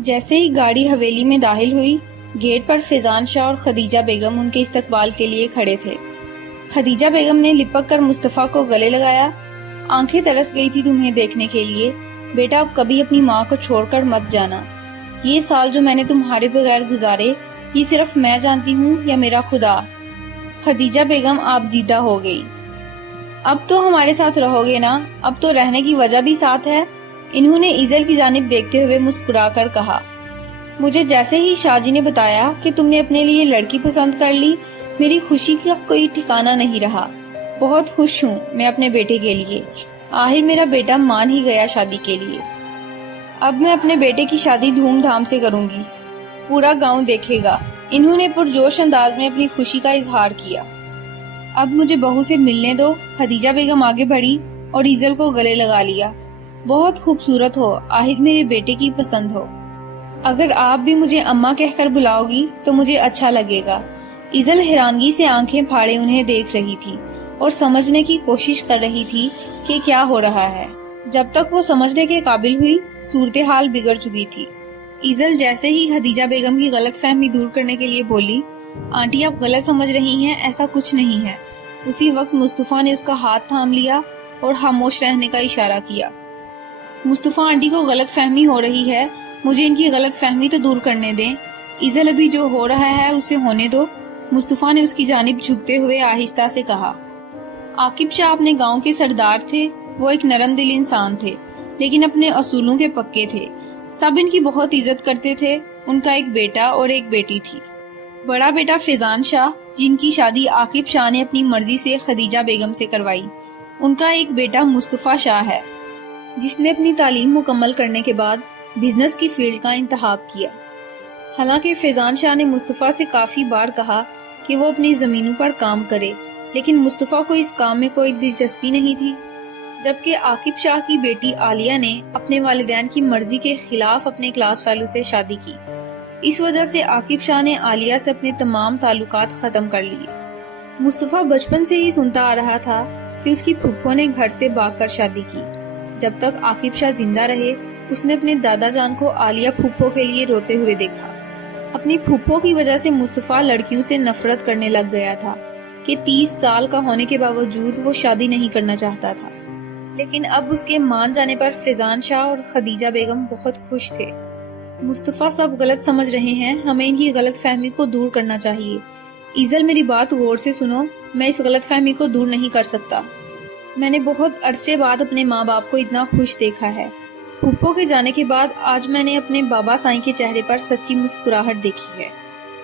جیسے ہی گاڑی حویلی میں داخل ہوئی، گیٹ پر فیضان شاہ اور خدیجہ بیگم ان کے استقبال کے لیے کھڑے تھے۔ خدیجہ بیگم نے لپک کر مصطفیٰ کو گلے لگایا۔ آنکھیں ترس گئی تھی تمہیں دیکھنے کے لیے، بیٹا اب کبھی اپنی ماں کو چھوڑ کر مت جانا۔ یہ سال جو میں نے تمہارے بغیر گزارے، یہ صرف میں جانتی ہوں یا میرا خدا۔ خدیجہ بیگم آپ دیدہ ہو گئی۔ اب تو ہمارے ساتھ رہو گے نا؟ اب تو رہنے کی وجہ بھی ساتھ ہے۔ انہوں نے ایزل کی جانب دیکھتے ہوئے مسکرا کر کہا، مجھے جیسے ہی شاہ جی نے بتایا کہ تم نے اپنے لیے لڑکی پسند کر لی، میری خوشی کا کوئی ٹھکانہ نہیں رہا۔ بہت خوش ہوں میں اپنے بیٹے کے لیے۔ آخر میرا بیٹا مان ہی گیا شادی کے لیے۔ اب میں اپنے بیٹے کی شادی دھوم دھام سے کروں گی، پورا گاؤں دیکھے گا۔ انہوں نے پرجوش انداز میں اپنی خوشی کا اظہار کیا۔ اب مجھے بہو سے ملنے دو۔ خدیجہ بیگم آگے بڑھی اور ایزل کو گلے لگا لیا۔ بہت خوبصورت ہو، آخر میرے بیٹے کی پسند ہو۔ اگر آپ بھی مجھے اماں کہہ کر بلاؤ گی تو مجھے اچھا لگے گا۔ ایزل حیرانگی سے آنکھیں پھاڑے انہیں دیکھ رہی تھی اور سمجھنے کی کوشش کر رہی تھی کہ کیا ہو رہا ہے۔ جب تک وہ سمجھنے کے قابل ہوئی، صورتحال بگڑ چکی تھی۔ ایزل جیسے ہی خدیجہ بیگم کی غلط فہمی دور کرنے کے لیے بولی، آنٹی آپ غلط سمجھ رہی ہیں، ایسا کچھ نہیں ہے۔ اسی وقت مصطفیٰ نے اس کا ہاتھ تھام لیا اور خاموش رہنے کا اشارہ کیا۔ مصطفیٰ آنٹی کو غلط فہمی ہو رہی ہے، مجھے ان کی غلط فہمی تو دور کرنے دیں۔ ایزل ابھی جو ہو رہا ہے اسے ہونے دو۔ مصطفیٰ نے اس کی جانب جھکتے ہوئے آہستہ سے کہا، عاقب شاہ اپنے گاؤں کے سردار تھے، وہ ایک نرم دل انسان تھے، لیکن اپنے اصولوں کے پکے تھے۔ سب ان کی بہت عزت کرتے تھے۔ ان کا ایک بیٹا اور ایک بیٹی تھی۔ بڑا بیٹا فیضان شاہ، جن کی شادی عاقب شاہ نے اپنی مرضی سے خدیجہ بیگم سے کروائی۔ ان کا ایک بیٹا مصطفیٰ شاہ ہے، جس نے اپنی تعلیم مکمل کرنے کے بعد بزنس کی فیلڈ کا انتخاب کیا۔ حالانکہ فیضان شاہ نے مصطفیٰ سے کافی بار کہا کہ وہ اپنی زمینوں پر کام کرے، لیکن مصطفیٰ کو اس کام میں کوئی دلچسپی نہیں تھی۔ جبکہ عاقب شاہ کی بیٹی عالیہ نے اپنے والدین کی مرضی کے خلاف اپنے کلاس فیلو سے شادی کی۔ اس وجہ سے عاقب شاہ نے عالیہ سے اپنے تمام تعلقات ختم کر لیے۔ مصطفیٰ بچپن سے ہی سنتا آ رہا تھا کہ اس کی پھپھو نے گھر سے بھاگ کر شادی کی۔ جب تک عاقب شاہ زندہ رہے، اس نے اپنے دادا جان کو عالیہ پھپھو کے لیے روتے ہوئے دیکھا۔ اپنی پھپھو کی وجہ سے مصطفیٰ لڑکیوں سے نفرت کرنے لگ گیا تھا کہ 30 سال کا ہونے کے باوجود وہ شادی نہیں کرنا چاہتا تھا۔ لیکن اب اس کے مان جانے پر فیضان شاہ اور خدیجہ بیگم بہت خوش تھے۔ مصطفیٰ سب غلط سمجھ رہے ہیں، ہمیں ان کی غلط فہمی کو دور کرنا چاہیے۔ ایزل میری بات غور سے سنو، میں اس غلط فہمی کو دور نہیں کر سکتا۔ میں نے بہت عرصے بعد اپنے ماں باپ کو اتنا خوش دیکھا ہے۔ پھپھو کے جانے کے بعد آج میں نے اپنے بابا سائیں کے چہرے پر سچی مسکراہٹ دیکھی ہے۔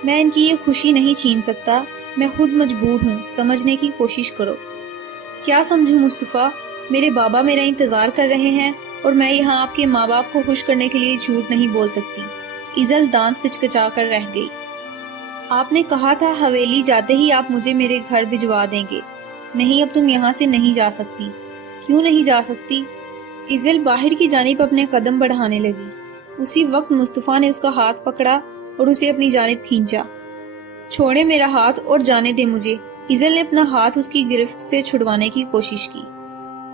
میں ان کی یہ خوشی نہیں چھین سکتا، میں خود مجبور ہوں، سمجھنے کی کوشش کرو۔ کیا سمجھوں مصطفیٰ؟ میرے بابا میرا انتظار کر رہے ہیں اور میں یہاں آپ کے ماں باپ کو خوش کرنے کے لیے جھوٹ نہیں بول سکتی۔ ایزل دانت کچکچا کر رہ گئی۔ آپ نے کہا تھا حویلی جاتے ہی آپ مجھے میرے گھر بھجوا دیں گے۔ نہیں، اب تم یہاں سے نہیں جا سکتی۔ کیوں نہیں جا سکتی؟ ایزل باہر کی جانب اپنے قدم بڑھانے لگی۔ اسی وقت مصطفیٰ نے اس کا ہاتھ پکڑا اور اسے اپنی جانب کھینچا۔ چھوڑے میرا ہاتھ اور جانے دے مجھے۔ ایزل نے اپنا ہاتھ اس کی گرفت سے چھڑوانے کی کوشش کی۔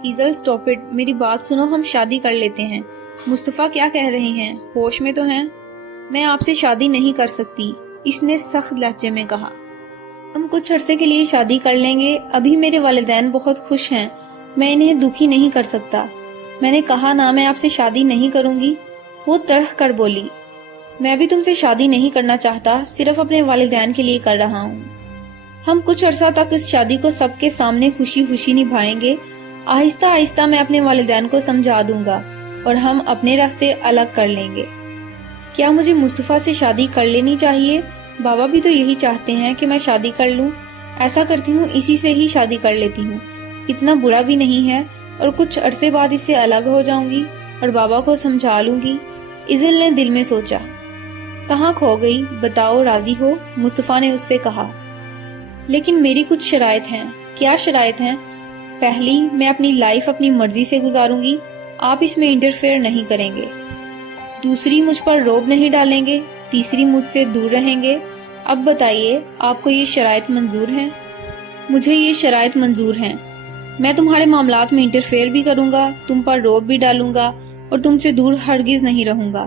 ایزل سٹاپ اٹ، میری بات سنو، ہم شادی کر لیتے ہیں۔ مصطفیٰ کیا کہہ رہے ہیں؟ ہوش میں تو ہیں؟ میں آپ سے شادی نہیں کر سکتی، اس نے سخت لہجے میں کہا۔ ہم کچھ عرصے کے لیے شادی کر لیں گے، ابھی میرے والدین بہت خوش ہیں، میں انہیں دکھی نہیں کر سکتا۔ میں نے کہا نا، میں آپ سے شادی نہیں کروں گی۔ وہ تڑح کر بولی، میں بھی تم سے شادی نہیں کرنا چاہتا، صرف اپنے والدین کے لیے کر رہا ہوں۔ ہم کچھ عرصہ تک اس شادی کو سب کے سامنے خوشی خوشی نبھائیں گے۔ آہستہ آہستہ میں اپنے والدین کو سمجھا دوں گا اور ہم اپنے راستے الگ کر لیں گے۔ کیا مجھے مصطفیٰ سے شادی کر لینی چاہیے؟ بابا بھی تو یہی چاہتے ہیں کہ میں شادی کر لوں۔ ایسا کرتی ہوں، اسی سے ہی شادی کر لیتی ہوں، اتنا برا بھی نہیں ہے، اور کچھ عرصے بعد اس سے الگ ہو جاؤں گی اور بابا کو سمجھا لوں گی۔ ایزل نے دل میں سوچا، کہاں کھو گئی؟ بتاؤ، راضی ہو؟ مصطفیٰ نے اس سے کہا۔ لیکن میری کچھ شرائط ہیں۔ کیا شرائط ہیں؟ پہلی، میں اپنی لائف اپنی مرضی سے گزاروں گی، آپ اس میں انٹرفیئر نہیں کریں گے۔ دوسری، مجھ پر روب نہیں ڈالیں گے۔ تیسری، مجھ سے دور رہیں گے۔ اب بتائیے، آپ کو یہ شرائط منظور ہیں؟ مجھے یہ شرائط منظور ہیں۔ میں تمہارے معاملات میں انٹرفیئر بھی کروں گا، تم پر روب بھی ڈالوں گا اور تم سے دور ہرگز نہیں رہوں گا۔